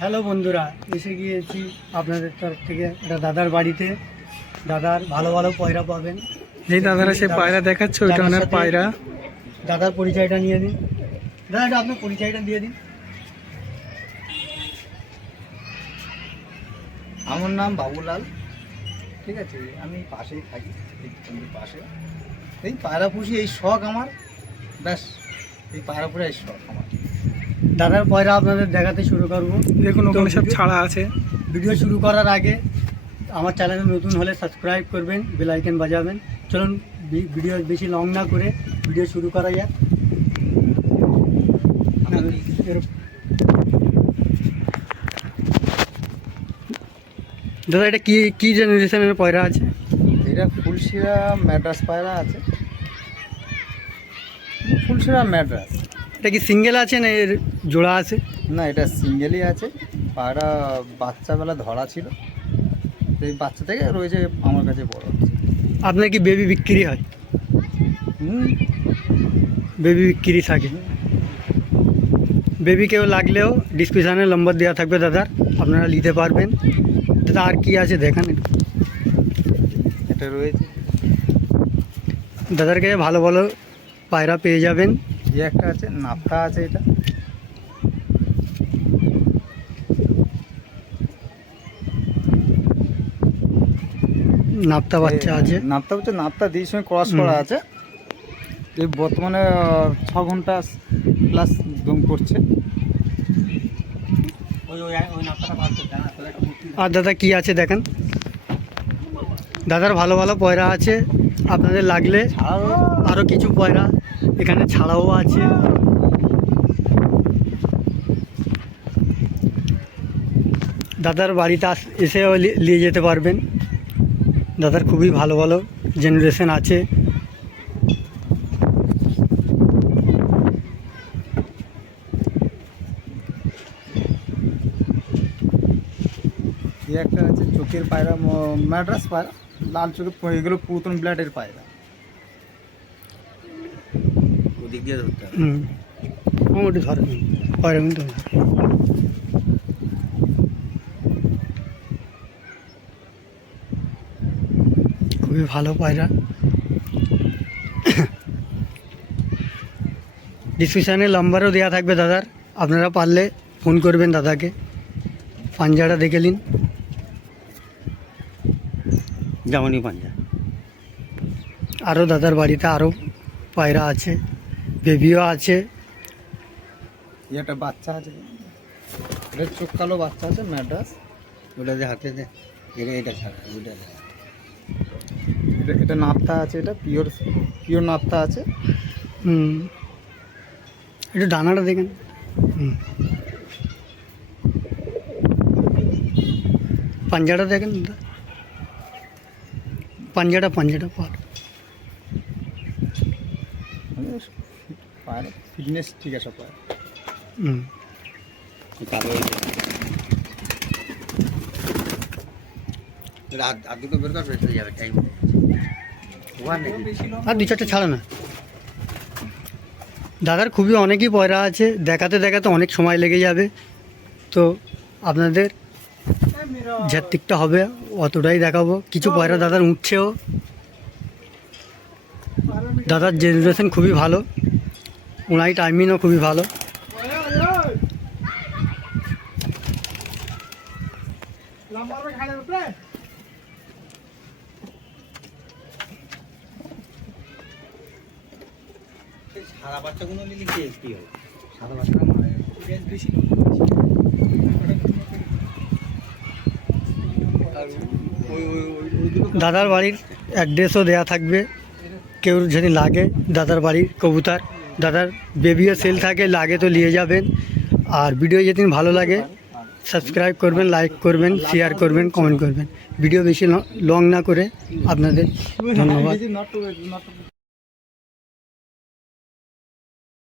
Hello বন্ধুরা, এসে গিয়েছি আপনাদের তরফ থেকে একটা দাদার বাড়িতে। দাদার ভালো ভালো পয়রা পাবেন। এই দাদারা সে পায়রা দেখাচ্ছে, ওইটা ওনার পায়রা। দাদার পরিচয়টা নিয়ে দিন। দাদা, এটা আপনার পরিচয়টা দিয়ে দিন। আমার নাম বাবুলাল, ঠিক আছে। আমি পাশেই থাকি, পাশে। এই পায়রা পুষি, এই শখ আমার, ব্যাস। এই পায়রা পুষে এই শখ আমার। দাদার পয়রা আপনাদের দেখাতে শুরু করব। দেখুন ওখানে সব ছাড়া আছে। ভিডিও শুরু করার আগে আমার চ্যানেলে নতুন হলে সাবস্ক্রাইব করবেন, বেল আইকন বাজাবেন। চলুন ভিডিও বেশি লং না করে ভিডিও শুরু করা যাক। দাদা, এটা কি জেনারেশনের পয়রা আছে? এটা ফুলশিরা ম্যাড্রাস পায়রা আছে, ফুলশিরা ম্যাড্রাস। এটা কি সিঙ্গেল আছে না এর জোড়া আছে? না, এটা সিঙ্গেলই আছে। পায়রা বাচ্চাবেলা ধরা ছিল, এই বাচ্চা থেকে রয়েছে আমার কাছে বড় হচ্ছে। আপনার কি বেবি বিক্রি হয়? বেবি বিক্রি থাকে। বেবি কেউ লাগলেও ডিসক্রিপশানে নম্বর দেওয়া থাকবে দাদার, আপনারা নিতে পারবেন। দাদা, আর কি আছে দেখান একটু। এটা রয়েছে দাদার কাছে ভালো ভালো পায়রা পেয়ে যাবেন। এই একটা আছে, নাপ্তা আছে। এটা নাপ্তা বাচ্চা আছে। নাপ্তা হচ্ছে, নাপ্তা দিয়ে সঙ্গে ক্রস করা আছে। এই বর্তমানে 6 ঘন্টা প্লাস দম করছে। আর দাদা কি আছে দেখেন। দাদার ভালো ভালো পয়রা আছে, আপনাদের লাগলে আরও কিছু পয়রা এখানে ছাড়াও আছে। দাদার বাড়িতে এসেও নিয়ে যেতে পারবেন। দাদার খুবই ভালো ভালো জেনারেশন আছে। এই একটা আছে চোখের পায়রা, ম্যাড্রাস পায়রা, লাল চোখের। এগুলো পুরাতন ব্লাডের পায়রা। ওদিক দিয়ে ধরতে হবে। মোটামুটি ধরে পয়রা কিন্তু খুবই ভালো পায়রা। ডিসক্রিপশানে নাম্বারও দেওয়া থাকবে দাদার, আপনারা পারলে ফোন করবেন দাদাকে। পাঞ্জাটা দেখে নিন, জামানি পাঞ্জা। আরও দাদার বাড়িতে আরও পায়রা আছে, বেবিও আছে। একটা বাচ্চা আছে, এটা চোখ কালো বাচ্চা আছে, ম্যাড্রাস। ওটা যে হাতে দে, এটা ছাড়া ওইটা। এটা নাপ্তা আছে, এটা পিওর নাপ্তা আছে। একটু ডানাটা দেখেন। পাঞ্জাটা দেখেন দাদা, পাঞ্জাটা পার। পায়রা ফিটনেস ঠিক আছে পায়রা। আর দুটো বের করে চলে যাবে টাইম। আর 2-4টা ছাড়ো না। দাদার খুবই অনেকই পয়রা আছে, দেখাতে দেখাতে অনেক সময় লেগে যাবে। তো আপনাদের যেদিকটা হবে অতটাই দেখাবো। কিছু পয়রা দাদার উঠছেও। দাদার জেনারেশন খুবই ভালো, ওনাই টাইমিংও খুবই ভালো। সাদা বাচ্চাগুলো নিলে কি হবে? সাদা বাচ্চা বেশি। দাদার বাড়ির অ্যাড্রেসও দেয়া থাকবে, কেউ যদি লাগে দাদার বাড়ির কবুতর। দাদার বেবিও সেল থাকে, লাগে তো নিয়ে যাবেন। আর ভিডিও যেদিন ভালো লাগে সাবস্ক্রাইব করবেন, লাইক করবেন, শেয়ার করবেন, কমেন্ট করবেন। ভিডিও বেশি লং না করে আপনাদের ধন্যবাদ।